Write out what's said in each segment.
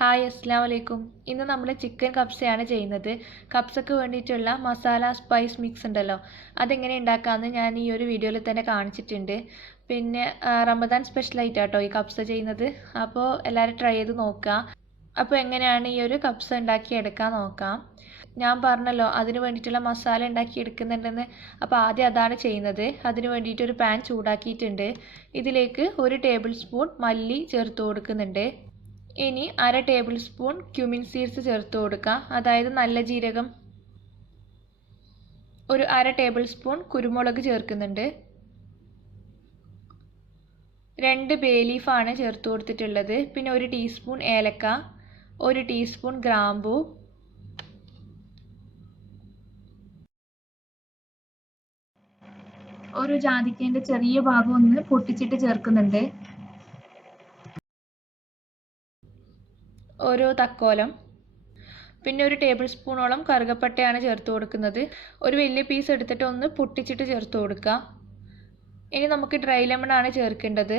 Hi അസ്സലാമു അലൈക്കും. ഇന്ന് നമ്മൾ ചിക്കൻ കബ്സയാണ് ചെയ്യുന്നത്. കബ്സക്ക് വേണ്ടിയിട്ടുള്ള മസാല സ്പൈസ് മിക്സ് ഉണ്ടല്ലോ, അതെങ്ങനെ ഉണ്ടാക്കാമെന്ന് ഞാൻ ഈ ഒരു വീഡിയോയിൽ തന്നെ കാണിച്ചിട്ടുണ്ട്. പിന്നെ റമദാൻ സ്പെഷ്യലായിട്ടാട്ടോ ഈ കബ്സ ചെയ്യുന്നത്. അപ്പോൾ എല്ലാവരും ട്രൈ ചെയ്ത് നോക്കുക. അപ്പോൾ എങ്ങനെയാണ് ഈ ഒരു കബ്സ ഉണ്ടാക്കിയെടുക്കാൻ നോക്കാം. ഞാൻ പറഞ്ഞല്ലോ അതിന് വേണ്ടിയിട്ടുള്ള മസാല ഉണ്ടാക്കിയെടുക്കുന്നുണ്ടെന്ന്. അപ്പോൾ ആദ്യം അതാണ് ചെയ്യുന്നത്. അതിന് വേണ്ടിയിട്ട് ഒരു പാൻ ചൂടാക്കിയിട്ടുണ്ട്. ഇതിലേക്ക് 1 ടേബിൾ സ്പൂൺ മല്ലി ചേർത്ത് കൊടുക്കുന്നുണ്ട്. ഇനി 1/2 ടേബിൾ സ്പൂൺ ക്യുമിൻ സീഡ്സ് ചേർത്ത് കൊടുക്കുക, അതായത് നല്ല ജീരകം. ഒരു 1/2 ടേബിൾ സ്പൂൺ കുരുമുളക് ചേർക്കുന്നുണ്ട്. 2 ബേ ലീഫാണ് ചേർത്ത് കൊടുത്തിട്ടുള്ളത്. പിന്നെ 1 ടീസ്പൂൺ ഏലക്ക, 1 ടീസ്പൂൺ ഗ്രാമ്പൂ, ഒരു ജാതിക്കേൻ്റെ ചെറിയ ഭാഗം ഒന്ന് പൊട്ടിച്ചിട്ട് ചേർക്കുന്നുണ്ട്. ഒരു തക്കോലം, പിന്നെ 1 ടേബിൾ സ്പൂണോളം കറുകപ്പട്ടയാണ് ചേർത്ത് കൊടുക്കുന്നത്. ഒരു വലിയ പീസ് എടുത്തിട്ട് ഒന്ന് പൊട്ടിച്ചിട്ട് ചേർത്ത് കൊടുക്കുക. ഇനി നമുക്ക് ഡ്രൈ ലെമൺ ആണ് ചേർക്കേണ്ടത്.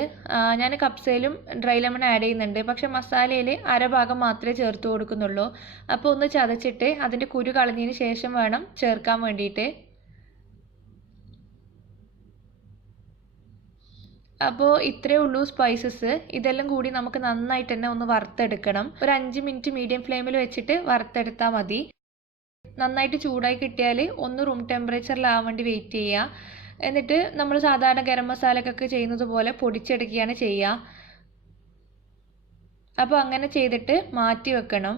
ഞാൻ കബ്സയിലും ഡ്രൈ ലെമൺ ആഡ് ചെയ്യുന്നുണ്ട്, പക്ഷെ മസാലയിൽ അര ഭാഗം മാത്രമേ ചേർത്ത് കൊടുക്കുന്നുള്ളൂ. അപ്പോൾ ഒന്ന് ചതച്ചിട്ട് അതിൻ്റെ കുരു കളഞ്ഞതിന് ശേഷം വേണം ചേർക്കാൻ വേണ്ടിയിട്ട്. അപ്പോൾ ഇത്രയേ ഉള്ളൂ സ്പൈസസ്. ഇതെല്ലാം കൂടി നമുക്ക് നന്നായിട്ട് തന്നെ ഒന്ന് വറുത്തെടുക്കണം. ഒരു 5 മിനിറ്റ് മീഡിയം ഫ്ലെയിമിൽ വെച്ചിട്ട് വറുത്തെടുത്താൽ മതി. നന്നായിട്ട് ചൂടായി കിട്ടിയാൽ ഒന്ന് റൂം ടെമ്പറേച്ചറിലാവാൻ വേണ്ടി വെയിറ്റ് ചെയ്യുക. എന്നിട്ട് നമ്മൾ സാധാരണ ഗരം മസാലക്കൊക്കെ ചെയ്യുന്നത് പോലെ പൊടിച്ചെടുക്കുകയാണ് ചെയ്യുക. അപ്പോൾ അങ്ങനെ ചെയ്തിട്ട് മാറ്റി വെക്കണം.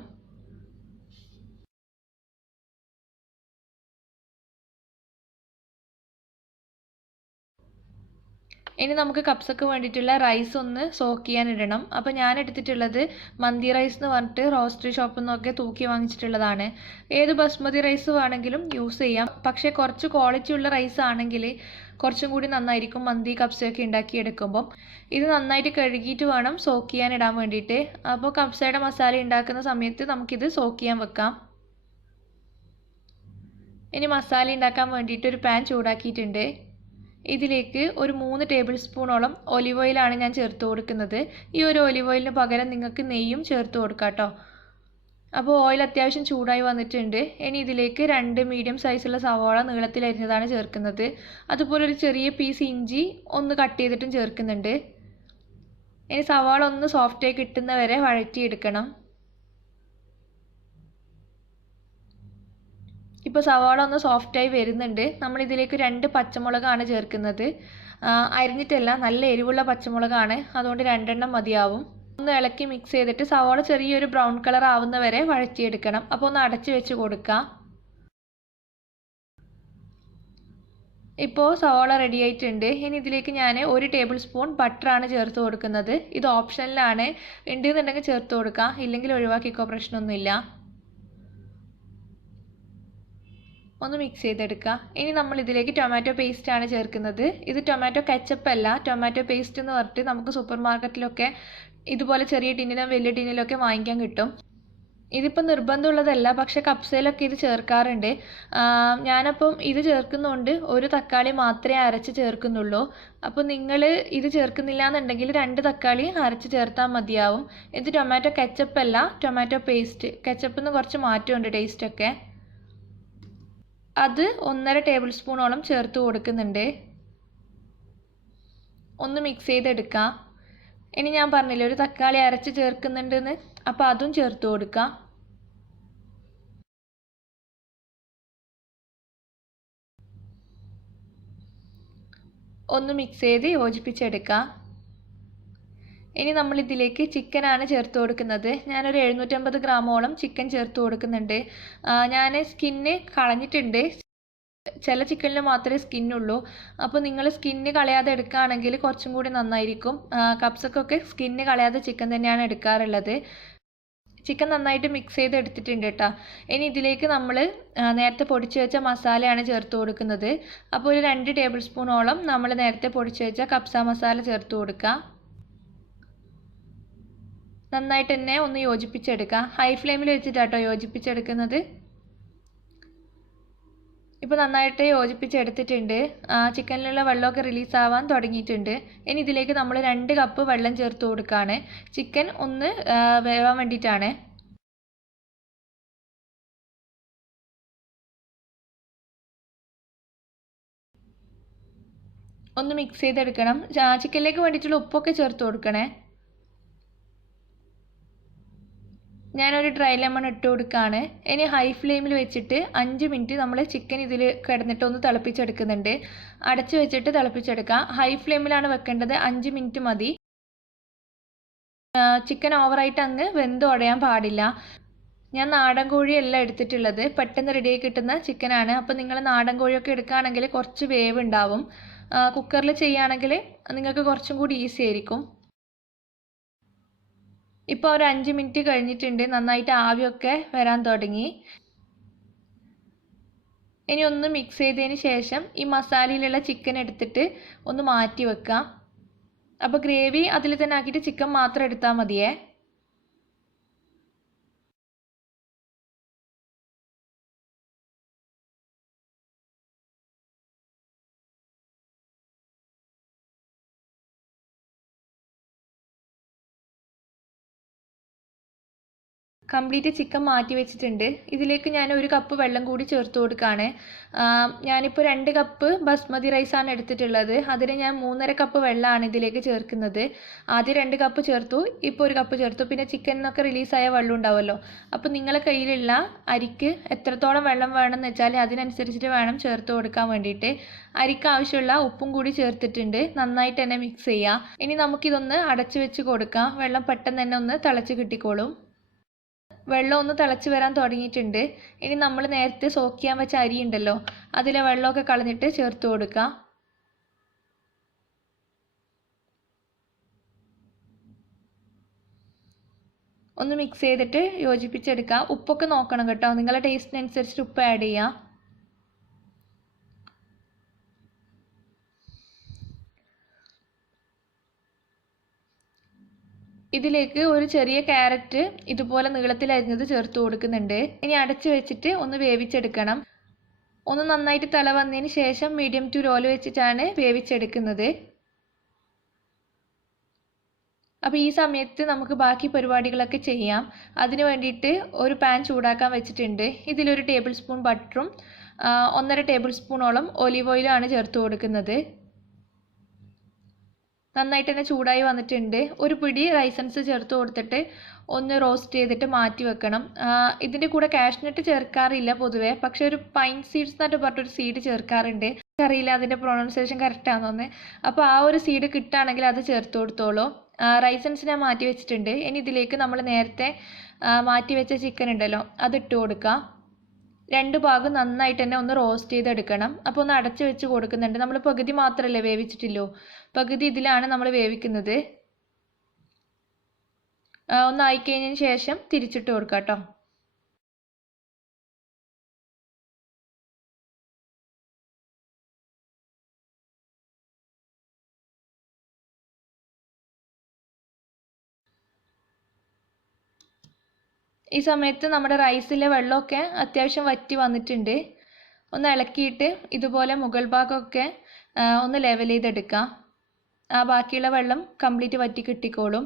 ഇനി നമുക്ക് കബ്സക്ക് വേണ്ടിയിട്ടുള്ള റൈസ് ഒന്ന് സോക്ക് ചെയ്യാൻ ഇടണം. അപ്പോൾ ഞാൻ എടുത്തിട്ടുള്ളത് മന്തി റൈസ് എന്ന് പറഞ്ഞിട്ട് റോസ്റ്ററി ഷോപ്പിൽ നിന്നൊക്കെ തൂക്കി വാങ്ങിച്ചിട്ടുള്ളതാണ്. ഏത് ബസ്മതി റൈസ് വേണമെങ്കിലും യൂസ് ചെയ്യാം, പക്ഷേ കുറച്ച് ക്വാളിറ്റി ഉള്ള റൈസ് ആണെങ്കിൽ കുറച്ചും കൂടി നന്നായിരിക്കും മന്തി കബ്സയൊക്കെ ഉണ്ടാക്കിയെടുക്കുമ്പം. ഇത് നന്നായിട്ട് കഴുകിയിട്ട് വേണം സോക്ക് ചെയ്യാൻ ഇടാൻ വേണ്ടിയിട്ട്. അപ്പോൾ കബ്സയുടെ മസാല ഉണ്ടാക്കുന്ന സമയത്ത് നമുക്കിത് സോക്ക് ചെയ്യാൻ വെക്കാം. ഇനി മസാല ഉണ്ടാക്കാൻ വേണ്ടിയിട്ട് ഒരു പാൻ ചൂടാക്കിയിട്ടുണ്ട്. ഇതിലേക്ക് ഒരു 3 ടേബിൾ സ്പൂണോളം ഒലിവ് ഓയിലാണ് ഞാൻ ചേർത്ത് കൊടുക്കുന്നത്. ഈ ഒരു ഒലിവ് ഓയിലിന് പകരം നിങ്ങൾക്ക് നെയ്യും ചേർത്ത് കൊടുക്കാം കേട്ടോ. അപ്പോൾ ഓയിൽ അത്യാവശ്യം ചൂടായി വന്നിട്ടുണ്ട്. ഇനി ഇതിലേക്ക് 2 മീഡിയം സൈസുള്ള സവാള നീളത്തിലരിഞ്ഞതാണ് ചേർക്കുന്നത്. അതുപോലെ ഒരു ചെറിയ പീസ് ഇഞ്ചി ഒന്ന് കട്ട് ചെയ്തിട്ടും ചേർക്കുന്നുണ്ട്. ഇനി സവാള ഒന്ന് സോഫ്റ്റായി കിട്ടുന്നവരെ വഴറ്റിയെടുക്കണം. ഇപ്പോൾ സവാള ഒന്ന് സോഫ്റ്റായി വരുന്നുണ്ട്. നമ്മളിതിലേക്ക് 2 പച്ചമുളകാണ് ചേർക്കുന്നത്. അരിഞ്ഞിട്ടല്ല, നല്ല എരിവുള്ള പച്ചമുളകാണ്, അതുകൊണ്ട് 2 എണ്ണം മതിയാവും. ഒന്ന് ഇളക്കി മിക്സ് ചെയ്തിട്ട് സവാള ചെറിയൊരു ബ്രൗൺ കളർ ആവുന്നവരെ വഴറ്റിയെടുക്കണം. അപ്പോൾ ഒന്ന് അടച്ചു വെച്ച് കൊടുക്കുക. ഇപ്പോൾ സവാള റെഡി ആയിട്ടുണ്ട്. ഇനി ഇതിലേക്ക് ഞാൻ 1 ടേബിൾ സ്പൂൺ ബട്ടറാണ് ചേർത്ത് കൊടുക്കുന്നത്. ഇത് ഓപ്ഷനിലാണ്, ഉണ്ടെന്നുണ്ടെങ്കിൽ ചേർത്ത് കൊടുക്കുക, ഇല്ലെങ്കിൽ ഒഴിവാക്കിക്കോ, പ്രശ്നമൊന്നുമില്ല. ഒന്ന് മിക്സ് ചെയ്തെടുക്കുക. ഇനി നമ്മൾ ഇതിലേക്ക് ടൊമാറ്റോ പേസ്റ്റ് ആണ് ചേർക്കുന്നത്. ഇത് ടൊമാറ്റോ കെച്ചപ്പ് അല്ല, ടൊമാറ്റോ പേസ്റ്റ് എന്ന് പറഞ്ഞിട്ട് നമുക്ക് സൂപ്പർ മാർക്കറ്റിലൊക്കെ ഇതുപോലെ ചെറിയ ടിന്നിലും വലിയ ടിന്നിലൊക്കെ വാങ്ങിക്കാൻ കിട്ടും. ഇതിപ്പോൾ നിർബന്ധമുള്ളതല്ല, പക്ഷെ കബ്സയിലൊക്കെ ഇത് ചേർക്കാറുണ്ട്. ഞാനപ്പം ഇത് ചേർക്കുന്നതുകൊണ്ട് 1 തക്കാളി മാത്രമേ അരച്ച് ചേർക്കുന്നുള്ളൂ. അപ്പോൾ നിങ്ങൾ ഇത് ചേർക്കുന്നില്ല എന്നുണ്ടെങ്കിൽ 2 തക്കാളി അരച്ച് ചേർത്താൽ മതിയാവും. ഇത് ടൊമാറ്റോ കെച്ചപ്പ് അല്ല, ടൊമാറ്റോ പേസ്റ്റ്. കെച്ചപ്പിൽ നിന്ന് കുറച്ച് മാറ്റമുണ്ട് ടേസ്റ്റൊക്കെ. അത് 1.5 ടേബിൾ സ്പൂണോളം ചേർത്ത് കൊടുക്കുന്നുണ്ട്. ഒന്ന് മിക്സ് ചെയ്തെടുക്കാം. ഇനി ഞാൻ പറഞ്ഞില്ലേ 1 തക്കാളി അരച്ച് ചേർക്കുന്നുണ്ടെന്ന്, അപ്പോൾ അതും ചേർത്ത് കൊടുക്കാം. ഒന്ന് മിക്സ് ചെയ്ത് യോജിപ്പിച്ചെടുക്കാം. ഇനി നമ്മൾ ഇതിലേക്ക് ചിക്കനാണ് ചേർത്ത് കൊടുക്കുന്നത്. ഞാനൊരു 750 ഗ്രാമോളം ചിക്കൻ ചേർത്ത് കൊടുക്കുന്നുണ്ട്. ഞാൻ സ്കിന്ന് കളഞ്ഞിട്ടുണ്ട്. ചില ചിക്കനിൽ മാത്രമേ സ്കിന്നുള്ളൂ. അപ്പോൾ നിങ്ങൾ സ്കിന്ന് കളയാതെ എടുക്കുകയാണെങ്കിൽ കുറച്ചും കൂടി നന്നായിരിക്കും. കബ്സക്കൊക്കെ സ്കിന്ന് കളയാതെ ചിക്കൻ തന്നെയാണ് എടുക്കാറുള്ളത്. ചിക്കൻ നന്നായിട്ട് മിക്സ് ചെയ്ത് എടുത്തിട്ടുണ്ട് കേട്ടോ. ഇനി ഇതിലേക്ക് നമ്മൾ നേരത്തെ പൊടിച്ച് വെച്ച മസാലയാണ് ചേർത്ത് കൊടുക്കുന്നത്. അപ്പോൾ ഒരു 2 ടേബിൾ സ്പൂണോളം നമ്മൾ നേരത്തെ പൊടിച്ച് വെച്ച കബ്സ മസാല ചേർത്ത് കൊടുക്കുക. നന്നായിട്ട് തന്നെ ഒന്ന് യോജിപ്പിച്ചെടുക്കാം. ഹൈ ഫ്ലെയിമിൽ വെച്ചിട്ടാട്ടോ യോജിപ്പിച്ചെടുക്കുന്നത്. ഇപ്പോൾ നന്നായിട്ട് യോജിപ്പിച്ചെടുത്തിട്ടുണ്ട്. ചിക്കനിലുള്ള വെള്ളമൊക്കെ റിലീസ് ആവാൻ തുടങ്ങിയിട്ടുണ്ട്. ഇനി ഇതിലേക്ക് നമ്മൾ 2 കപ്പ് വെള്ളം ചേർത്ത് കൊടുക്കുകയാണ്. ചിക്കൻ ഒന്ന് വേവാൻ വേണ്ടിയിട്ടാണ്. ഒന്ന് മിക്സ് ചെയ്തെടുക്കണം. ചിക്കനിലേക്ക് വേണ്ടിയിട്ടുള്ള ഉപ്പൊക്കെ ചേർത്ത് കൊടുക്കണേ. ഞാനൊരു ഡ്രൈ ലെമൺ ഇട്ട് കൊടുക്കുകയാണ്. ഇനി ഹൈ ഫ്ലെയിമിൽ വെച്ചിട്ട് 5 മിനിറ്റ് നമ്മൾ ചിക്കൻ ഇതിൽ കിടന്നിട്ട് ഒന്ന് തിളപ്പിച്ചെടുക്കുന്നുണ്ട്. അടച്ച് വെച്ചിട്ട് തിളപ്പിച്ചെടുക്കാം. ഹൈ ഫ്ലെയിമിലാണ് വെക്കേണ്ടത്. 5 മിനിറ്റ് മതി. ചിക്കൻ ഓവറായിട്ട് അങ്ങ് വെന്ത് ഉടയാൻ പാടില്ല. ഞാൻ നാടൻ കോഴിയല്ല എടുത്തിട്ടുള്ളത്, പെട്ടെന്ന് റെഡിയായി കിട്ടുന്ന ചിക്കനാണ്. അപ്പോൾ നിങ്ങൾ നാടൻ കോഴിയൊക്കെ എടുക്കുകയാണെങ്കിൽ കുറച്ച് വേവ് ഉണ്ടാവും. കുക്കറിൽ ചെയ്യുകയാണെങ്കിൽ നിങ്ങൾക്ക് കുറച്ചും കൂടി ഈസി ആയിരിക്കും. ഇപ്പോൾ ഒരു 5 മിനിറ്റ് കഴിഞ്ഞിട്ടുണ്ട്. നന്നായിട്ട് ആവിയൊക്കെ വരാൻ തുടങ്ങി. ഇനി ഒന്ന് മിക്സ് ചെയ്തതിന് ശേഷം ഈ മസാലയിലുള്ള ചിക്കൻ എടുത്തിട്ട് ഒന്ന് മാറ്റി വെക്കാം. അപ്പോൾ ഗ്രേവി അതിൽ തന്നെ ആക്കിയിട്ട് ചിക്കൻ മാത്രം എടുത്താൽ മതിയേ. കംപ്ലീറ്റ് ചിക്കൻ മാറ്റി വെച്ചിട്ടുണ്ട്. ഇതിലേക്ക് ഞാൻ 1 കപ്പ് വെള്ളം കൂടി ചേർത്ത് കൊടുക്കുകയാണ്. ഞാനിപ്പോൾ 2 കപ്പ് ബസ്മതി റൈസാണ് എടുത്തിട്ടുള്ളത്. അതിന് ഞാൻ 3.5 കപ്പ് വെള്ളമാണ് ഇതിലേക്ക് ചേർക്കുന്നത്. ആദ്യം 2 കപ്പ് ചേർത്തു, ഇപ്പോൾ 1 കപ്പ് ചേർത്തു. പിന്നെ ചിക്കനിന്നൊക്കെ റിലീസായ വെള്ളം ഉണ്ടാവുമല്ലോ. അപ്പോൾ നിങ്ങളുടെ കയ്യിലുള്ള അരിക്ക് എത്രത്തോളം വെള്ളം വേണമെന്ന് വെച്ചാൽ അതിനനുസരിച്ചിട്ട് വേണം ചേർത്ത് കൊടുക്കാൻ വേണ്ടിയിട്ട്. അരിക്ക് ആവശ്യമുള്ള ഉപ്പും കൂടി ചേർത്തിട്ടുണ്ട്. നന്നായിട്ട് തന്നെ മിക്സ് ചെയ്യുക. ഇനി നമുക്കിതൊന്ന് അടച്ചു വെച്ച് കൊടുക്കാം. വെള്ളം പെട്ടെന്ന് തന്നെ ഒന്ന് തിളച്ച് കിട്ടിക്കോളും. വെള്ളം ഒന്ന് തിളച്ച് വരാൻ തുടങ്ങിയിട്ടുണ്ട്. ഇനി നമ്മൾ നേരത്തെ സോക്ക് ചെയ്യാൻ വെച്ച അരി ഉണ്ടല്ലോ, അതിലെ വെള്ളമൊക്കെ കളഞ്ഞിട്ട് ചേർത്ത് കൊടുക്കുക. ഒന്ന് മിക്സ് ചെയ്തിട്ട് യോജിപ്പിച്ചെടുക്കുക. ഉപ്പൊക്കെ നോക്കണം കേട്ടോ, നിങ്ങളുടെ ടേസ്റ്റിനനുസരിച്ചിട്ട് ഉപ്പ് ആഡ് ചെയ്യുക. ഇതിലേക്ക് ഒരു ചെറിയ ക്യാരറ്റ് ഇതുപോലെ നീളത്തിൽ അരിഞ്ഞത് ചേർത്ത് കൊടുക്കുന്നുണ്ട്. ഇനി അടച്ചു വെച്ചിട്ട് ഒന്ന് വേവിച്ചെടുക്കണം. ഒന്ന് നന്നായിട്ട് തല വന്നതിന് ശേഷം മീഡിയം ടു ലോയിൽ വെച്ചിട്ടാണ് വേവിച്ചെടുക്കുന്നത്. അപ്പോൾ ഈ സമയത്ത് നമുക്ക് ബാക്കി പരിപാടികളൊക്കെ ചെയ്യാം. അതിന് വേണ്ടിയിട്ട് ഒരു പാൻ ചൂടാക്കാൻ വെച്ചിട്ടുണ്ട്. ഇതിലൊരു ടേബിൾ സ്പൂൺ ബട്ടറും 1.5 ടേബിൾ സ്പൂണോളം ഒലിവ് ഓയിലുമാണ് ചേർത്ത് കൊടുക്കുന്നത്. നന്നായിട്ട് തന്നെ ചൂടായി വന്നിട്ടുണ്ട്. ഒരു പിടി റൈസൻസ് ചേർത്ത് കൊടുത്തിട്ട് ഒന്ന് റോസ്റ്റ് ചെയ്തിട്ട് മാറ്റി വെക്കണം. ഇതിൻ്റെ കൂടെ കാഷ്നട്ട് ചേർക്കാറില്ല പൊതുവെ, പക്ഷേ ഒരു പൈൻ സീഡ്സ് എന്നിട്ട് പറഞ്ഞൊരു സീഡ് ചേർക്കാറുണ്ട്. അറിയില്ല അതിൻ്റെ പ്രൊണൗൺസിയേഷൻ കറക്റ്റാണെന്ന്. അപ്പോൾ ആ ഒരു സീഡ് കിട്ടുകയാണെങ്കിൽ അത് ചേർത്ത് കൊടുത്തോളൂ. റൈസൻസ് ഞാൻ മാറ്റി വെച്ചിട്ടുണ്ട്. ഇനി ഇതിലേക്ക് നമ്മൾ നേരത്തെ മാറ്റി വെച്ച ചിക്കൻ ഉണ്ടല്ലോ, അതിട്ട് കൊടുക്കുക. 2 ഭാഗം നന്നായിട്ട് തന്നെ ഒന്ന് റോസ്റ്റ് ചെയ്തെടുക്കണം. അപ്പോൾ ഒന്ന് അടച്ച് വെച്ച് കൊടുക്കുന്നുണ്ട്. നമ്മൾ പകുതി മാത്രമല്ലേ വേവിച്ചിട്ടില്ലോ, പകുതി ഇതിലാണ് നമ്മൾ വേവിക്കുന്നത്. ഒന്ന് ആയിക്കഴിഞ്ഞതിന് ശേഷം തിരിച്ചിട്ട് കൊടുക്കാം കേട്ടോ. ഈ സമയത്ത് നമ്മുടെ റൈസിലെ വെള്ളമൊക്കെ അത്യാവശ്യം വറ്റി വന്നിട്ടുണ്ട്. ഒന്ന് ഇളക്കിയിട്ട് ഇതുപോലെ മുകൾ ഭാഗമൊക്കെ ഒന്ന് ലെവൽ ചെയ്തെടുക്കാം. ബാക്കിയുള്ള വെള്ളം കംപ്ലീറ്റ് വറ്റി കിട്ടിക്കോളും.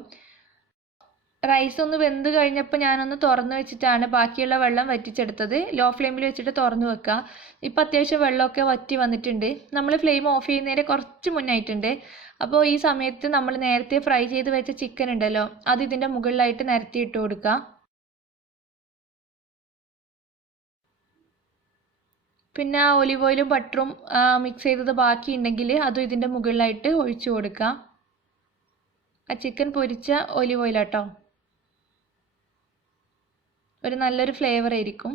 റൈസ് ഒന്ന് വെന്ത് കഴിഞ്ഞപ്പോൾ ഞാനൊന്ന് തുറന്ന് വെച്ചിട്ടാണ് ബാക്കിയുള്ള വെള്ളം വറ്റിച്ചെടുത്തത്. ലോ ഫ്ലെയിമിൽ വെച്ചിട്ട് തുറന്ന് വെക്കുക. ഇപ്പോൾ അത്യാവശ്യം വെള്ളമൊക്കെ വറ്റി വന്നിട്ടുണ്ട്. നമ്മൾ ഫ്ലെയിം ഓഫ് ചെയ്യുന്നതിന് കുറച്ച് മുന്നായിട്ടുണ്ട്. അപ്പോൾ ഈ സമയത്ത് നമ്മൾ നേരത്തെ ഫ്രൈ ചെയ്ത് വെച്ച ചിക്കൻ ഉണ്ടല്ലോ, അത് ഇതിൻ്റെ മുകളിലായിട്ട് നിരത്തിയിട്ട് കൊടുക്കുക. പിന്നെ ഒലിവ് ഓയിലും ബട്ടറും മിക്സ് ചെയ്തത് ബാക്കി ഉണ്ടെങ്കിൽ അതും ഇതിൻ്റെ മുകളിലായിട്ട് ഒഴിച്ചു കൊടുക്കുക. ചിക്കൻ പൊരിച്ച ഒലിവ് ഓയിലാട്ടോ, ഒരു നല്ലൊരു ഫ്ലേവർ ആയിരിക്കും.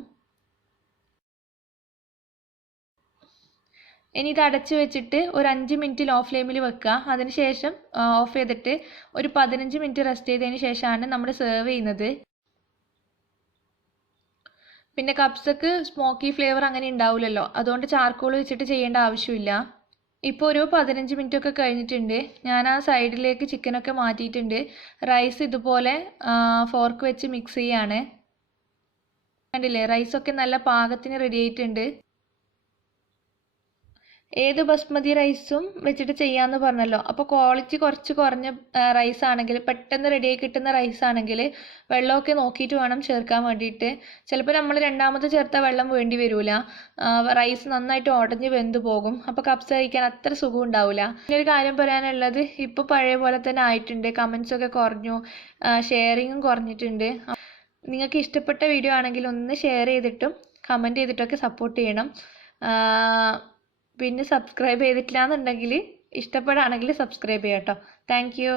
ഇനി ഇത് അടച്ചു വെച്ചിട്ട് ഒരു 5 മിനിറ്റ് ലോ ഫ്ലെയിമിൽ വെക്കുക. അതിനുശേഷം ഓഫ് ചെയ്തിട്ട് ഒരു 15 മിനിറ്റ് റെസ്റ്റ് ചെയ്തതിന് ശേഷമാണ് നമ്മൾ സെർവ് ചെയ്യുന്നത്. പിന്നെ കപ്സക്ക് സ്മോക്കി ഫ്ലേവർ അങ്ങനെ ഉണ്ടാവില്ലല്ലോ, അതുകൊണ്ട് ചാർക്കോൾ വെച്ചിട്ട് ചെയ്യേണ്ട ആവശ്യമില്ല. ഇപ്പോൾ ഒരു 15 മിനിറ്റ് ഒക്കെ കഴിഞ്ഞിട്ടുണ്ട്. ഞാൻ ആ സൈഡിലേക്ക് ചിക്കനൊക്കെ മാറ്റിയിട്ടുണ്ട്. റൈസ് ഇതുപോലെ ഫോർക്ക് വെച്ച് മിക്സ് ചെയ്യാണ്. കണ്ടില്ലേ, റൈസൊക്കെ നല്ല പാകത്തിന് റെഡി ആയിട്ടുണ്ട്. ഏത് ബസ്മതി റൈസും വെച്ചിട്ട് ചെയ്യാമെന്ന് പറഞ്ഞല്ലോ. അപ്പോൾ ക്വാളിറ്റി കുറച്ച് കുറഞ്ഞ റൈസ് ആണെങ്കിൽ, പെട്ടെന്ന് റെഡിയായി കിട്ടുന്ന റൈസ് ആണെങ്കിൽ വെള്ളമൊക്കെ നോക്കിയിട്ട് വേണം ചേർക്കാൻ വേണ്ടിയിട്ട്. ചിലപ്പോൾ നമ്മൾ രണ്ടാമത് ചേർത്ത വെള്ളം വേണ്ടി വരില്ല, റൈസ് നന്നായിട്ട് ഉടഞ്ഞ് വെന്ത് പോകും. അപ്പോൾ കബ്സ കഴിക്കാൻ അത്ര സുഖം ഉണ്ടാവില്ല. പിന്നെ ഒരു കാര്യം പറയാനുള്ളത്, ഇപ്പോൾ പഴയ പോലെ തന്നെ ആയിട്ടുണ്ട്, കമൻസൊക്കെ കുറഞ്ഞു, ഷെയറിങ്ങും കുറഞ്ഞിട്ടുണ്ട്. നിങ്ങൾക്ക് ഇഷ്ടപ്പെട്ട വീഡിയോ ആണെങ്കിൽ ഒന്ന് ഷെയർ ചെയ്തിട്ടും കമൻറ്റ് ചെയ്തിട്ടൊക്കെ സപ്പോർട്ട് ചെയ്യണം. പിന്നെ സബ്സ്ക്രൈബ് ചെയ്തിട്ടില്ല എന്നുണ്ടെങ്കിൽ, ഇഷ്ടപ്പെടുകയാണെങ്കിൽ സബ്സ്ക്രൈബ് ചെയ്യാം കേട്ടോ. Thank you.